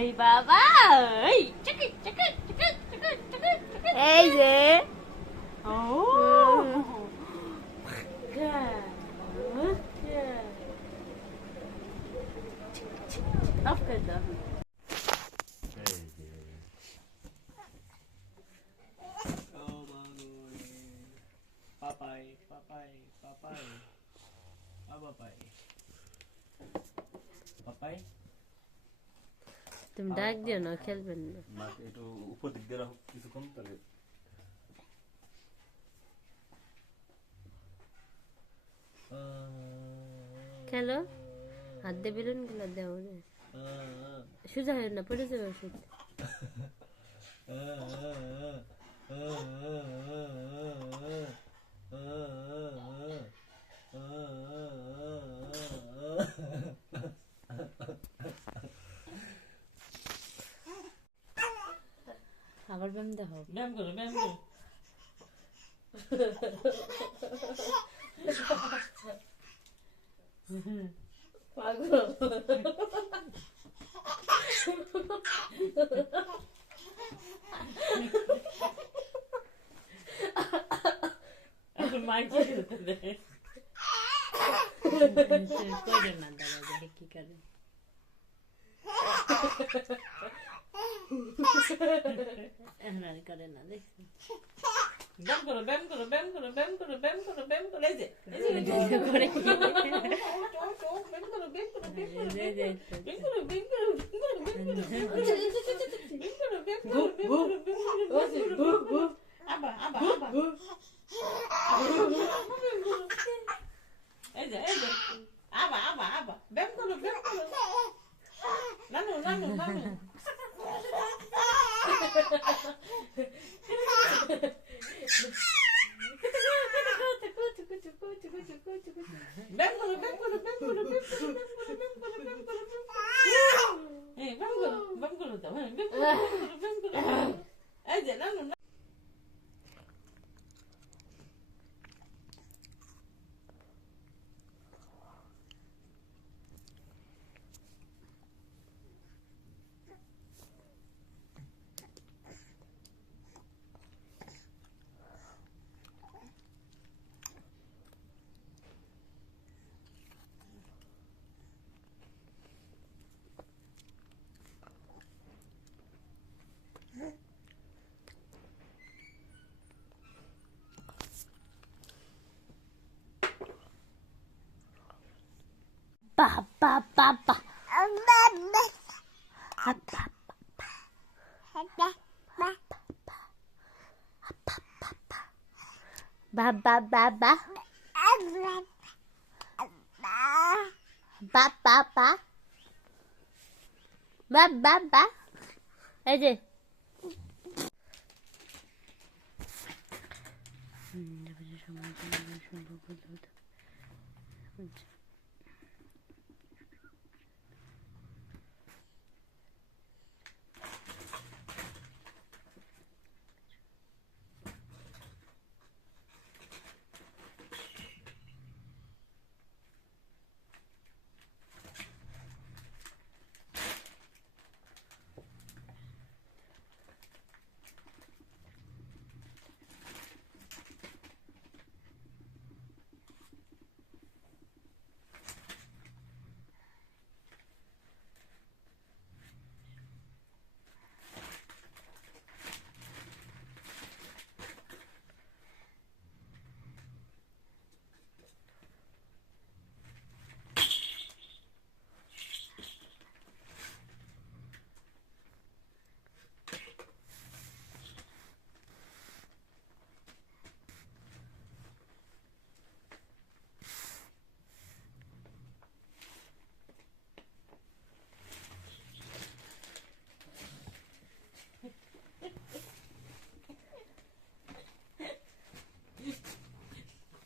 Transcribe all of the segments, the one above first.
এই বাবা এই চাকি চাকি চাকি চাকি চাকি এই যে ও Off করে দাও পাপাই পাপাই পাপাই পাপাই পাপাই তুমি ডাক দিও না, খেলবেন না। মাকে একটু উপর দিক দিয়ে রাখো কিছুক্ষণ তাহলে খেলো, হাত দিয়ে বেলুন গুলো দেও রে। সোজা হয় না, পড়ে যাবে ওষুধ। আবার ব্যায়াম দেখো, ব্যায়াম করো ব্যায়াম করো পাগল। এখন মাইক করতে দে করে না দাদা, দেখে কি করে। এখন আর করে না, দেখছি। ব্যায়াম করো ব্যায়াম করো ব্যায়াম করো ব্যায়াম করো ব্যায়াম করো ব্যায়াম করো এই যে করে কি? ব্যায়াম করো ব্যায়াম করো ব্যায়াম করো আবা আবা আবা এই যে আবা আবা আবা ব্যায়াম করো নানু নানু নানু ব্যায়াম করো ব্যায়াম করো ব্যায়াম করো ব্যায়াম করো ব্যায়াম করো ব্যায়াম করো এই ব্যায়াম করো তো ব্যায়াম করো এই যে নানু Ba ba ba ba. Ba ba ba ba. Ba ba ba. Ba ba ba. এই যে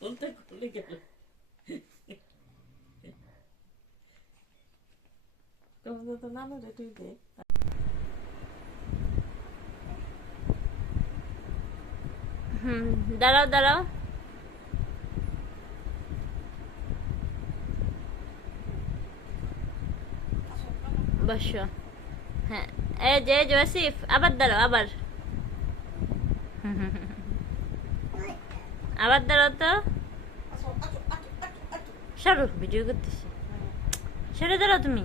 কোনটা খুলে গেল তোমাদের তো নানু রে তুই দে দাঁড়াও দাঁড়াও, বসো। হ্যাঁ এই যে ওয়াসিফ আবার দাঁড়াও আবার আবার দাঁড়াও তো সরো ভিডিও করতেছি সরে দাঁড়াও তুমি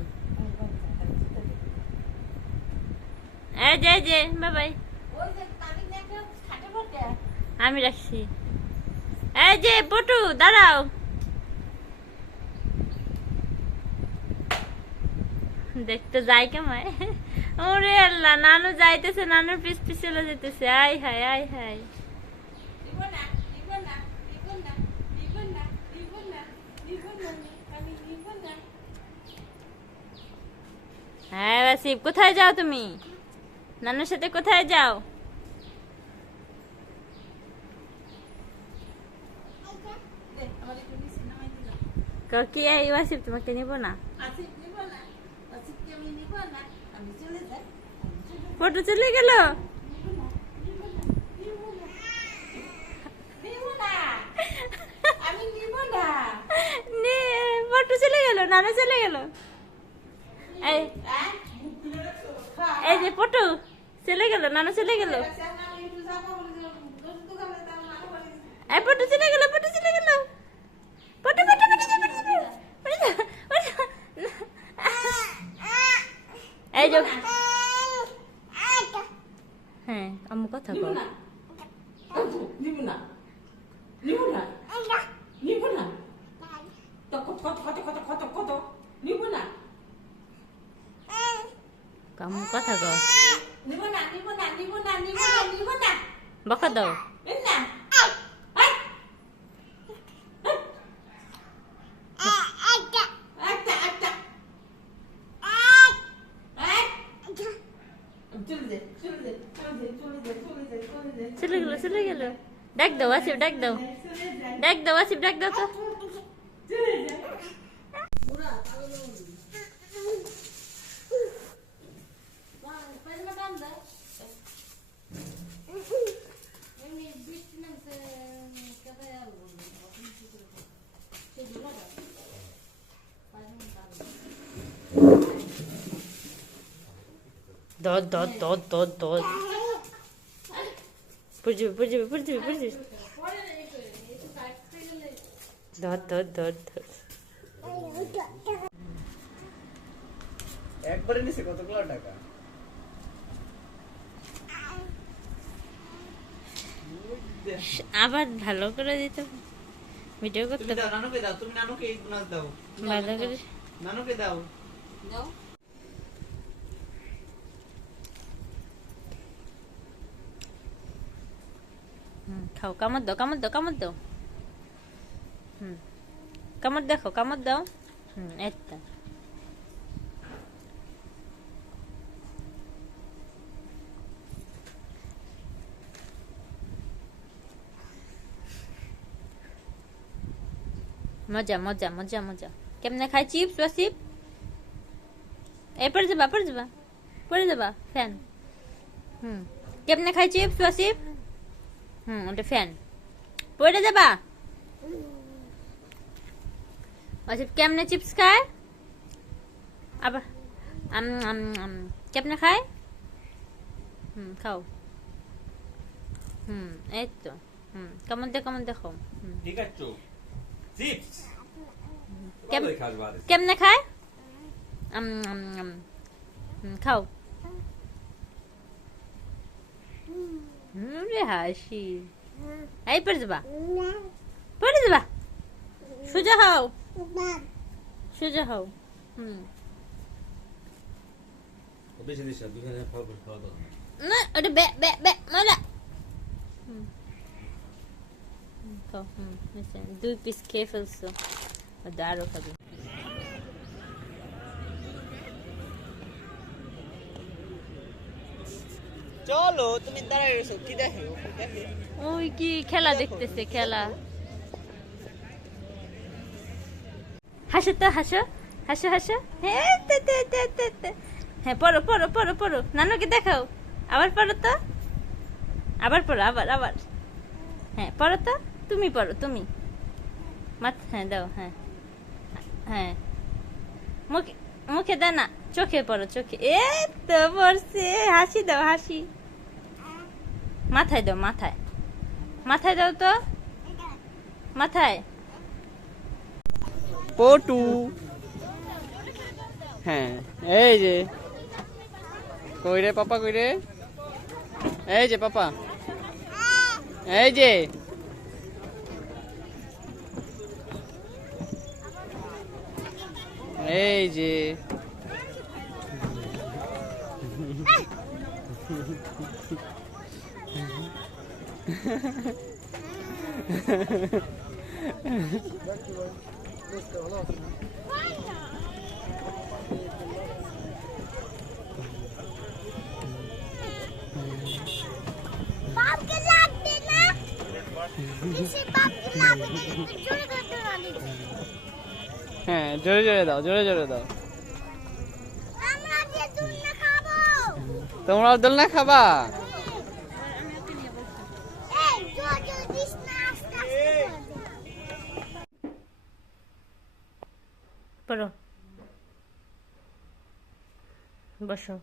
এই যে বাই বাই আমি রাখছি এই যে পটু দাঁড়াও দেখতে যাই কেমন ওরে আল্লাহ নানু যাইতেছে নানুর পিছ পিছ চলে যেতেছে আই হাই আই হাই হ্যাঁ ওয়াসিফ কোথায় যাও তুমি নানুর সাথে কোথায় যাও কি এই ওয়াসিফ তোমাকে নিব না ফটো চলে গেল ফটো চলে গেল নানু চলে গেল এই যে ফটো চলে গেল নানু চলে গেল এই ফটো চলে গেল ফটো চলে গেল ফটো ফটো এই যে হ্যাঁ আম্মু কথা কও নিব না তো কত নিব না আম্মু কথা কও নিব না বকা দাও না চলে গেল ডাক দাও আসিফ ডাক দাও আসিফ ডাক দাও তো দর পড়ে যাবে ধর একবারে নিছে কতগুলো টাকা আবার ভালো করে দিতে ভিডিও করতে নানুকে দাও তুমি নানুকে এই নাচ দাও ভালো করে নানুকে দাও খাও কামড় দাও কামড় দেখো কামড় দাও একটা মজা কেমনে খাই চিপস ওয়াসিফ পড়ে যাবা ফ্যান কেমনে খাই চিপস ওয়াসিফ ওটা ফ্যান পড়ে যাবা ওয়াসিফ কেমনে চিপস খায় আবার কেমনে খায় খাও এই তো কেমন দেখো ঠিক আছে চিপস কেমনে খায় খাও রে হাসি এই পড়ে যাবা সোজা হও বেশি দিস না দুখানে ফল খাওয়া দাও না ওটা বে মালা দুই পিস খেয়ে ফেলছো আরো খাবে চলো তুমি দাঁড়ায় রয়েছো কি দেখো ওই কি খেলা দেখতেছে খেলা হাসো তো হাসো হ্যাঁ পড়ো নানুকে দেখাও আবার পড়ো তো আবার হ্যাঁ পড়ো তো তুমি পড়ো হ্যাঁ দাও হ্যাঁ মুখে দাও না চোখে পড়ো চোখে, এই তো পড়ছে। হাসি দাও হাসি, মাথায় দাও মাথায়, মাথায় দাও তো মাথায়। পটু, হ্যাঁ এই যে কই রে পাপা, কই রে, এই যে পাপা, এই যে এই যে হ্যাঁ জোরে জোরে দাও, জোরে জোরে দাও। তোমরাও দোলনা খাবা? পড়ো, বসো।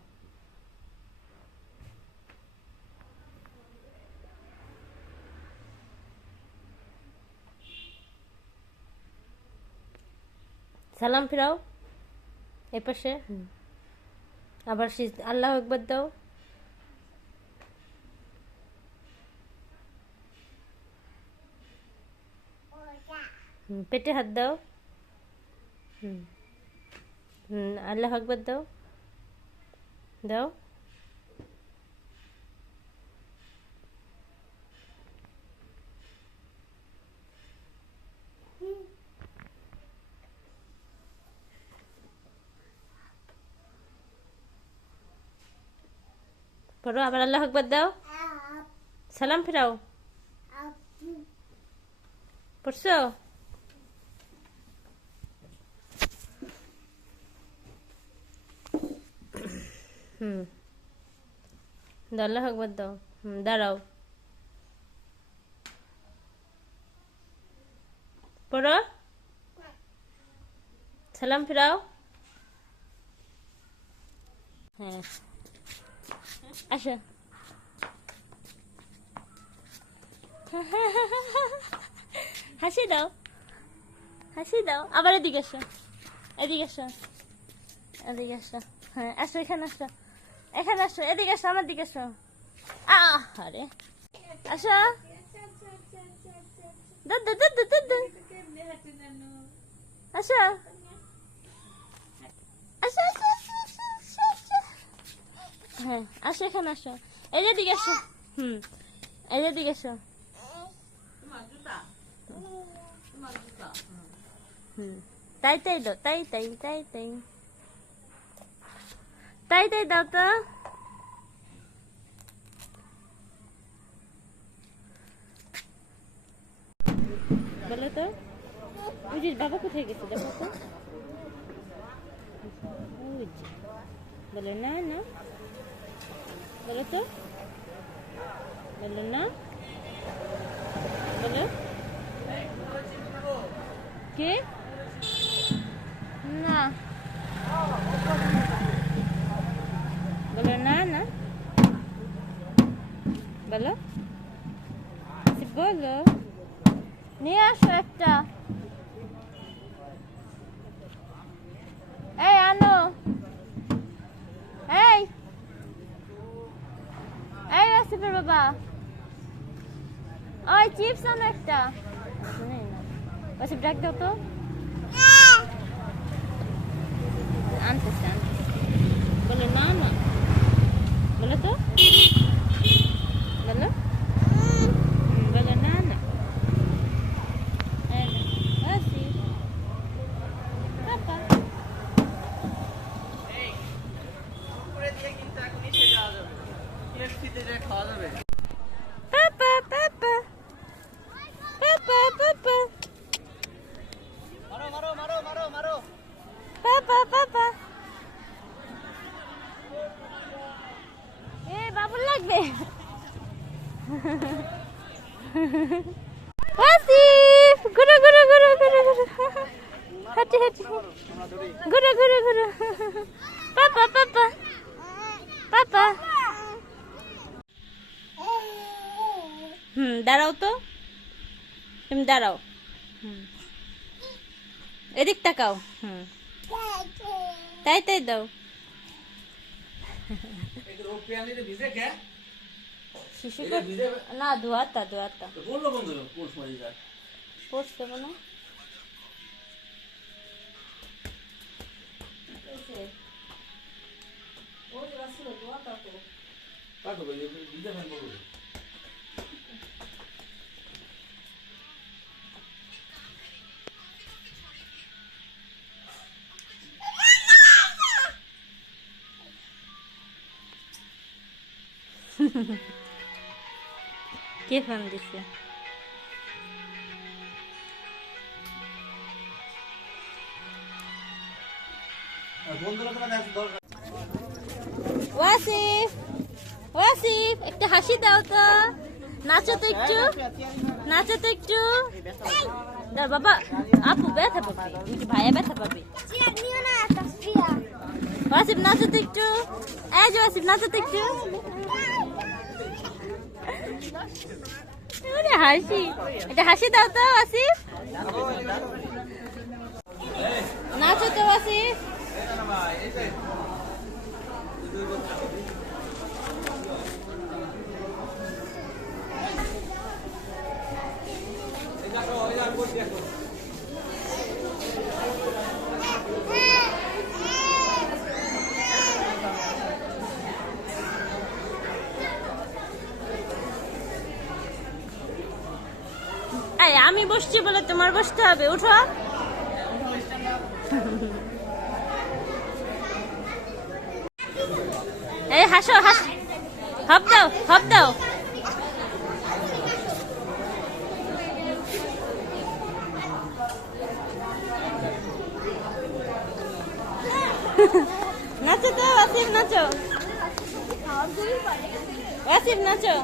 সালাম ফিরাও এ পাশে, আবার আল্লাহ একবার দাও। পেটে হাত দাও। আল্লাহ একবার দাও, দাও। পড়ো, আবার আল্লাহ আকবার দাও, সালাম ফিরাও। পড়ছো? আল্লাহ আকবার দাও। দাঁড়াও, পড়ো, সালাম ফিরাও। হ্যাঁ আসো। হাসি দাও, হাসি দাও। আবার এদিকে আসো, এদিকে আসো, এদিকে আসো। হ্যাঁ আসো, এখানে আসো, এখানে আসো, এদিকে আসো, আমার দিকে আসো। আরে আসো, দাদা দাদা দাদা, আসো আসো আসো আসো। হ্যাঁ আসো, এখানে আসো, এই যে দিকে আসো। এই যে দিকে আসো। তাই তাই দাও, তাই তাই তাই তাই তাই তাই দাও তো। বলো তো, বুঝিস বাবা কোথায় গেছে দেখো তো। বলো না না, বলো তো, বলো না, বলো কে না, বলো না না, বলো বলো, নিয়ে আসো একটা। এই আনো, এই এই রাসিফের বাবা, ওই চিপস আনো একটা। রাসিফ ডাক দাও তো, আনতেছে আনতেছে। বলো না না, বলো তো, বলো, বলো না না। রাসিফ পাপা, পাপা পাপা পাপা পাপা, মারো মারো মারো মারো মারো, পাপা পাপা। এ বাবুল লাগবে। আসিফ ঘুরো ঘুরো ঘুরো ঘুরো ঘুরো, হাঁটি হাঁটি ঘুরো ঘুরো ঘুরো। পাপা পাপা পাপা। দাঁড়াও তো, তুমি দাঁড়াও। এদিক তাকাও। তাই তাই দাও। শিশু না, দুয়ারটা পড়ছে মনে হয়। কে ফোন দিছে? ওয়াসিফ, ওয়াসিফ একটু হাসি দাও তো, নাচো তো একটু, নাচো তো একটু। দাও বাবা, আপু ব্যথা পাবে, ভাইয়া ব্যথা পাবে। ওয়াসিফ নাচো তো একটু, এই যে ওয়াসিফ নাচো তো একটু। হাসি, এটা হাসি দাও তো ওয়াসিফ, নাচো তো ওয়াসিফ। আমি বসছি বলে তোমার বসতে হবে, উঠো। এই হাসো, হাস, হপ দাও, হপ দাও। নাচো তো আসিফ, নাচো আসিফ, নাচো।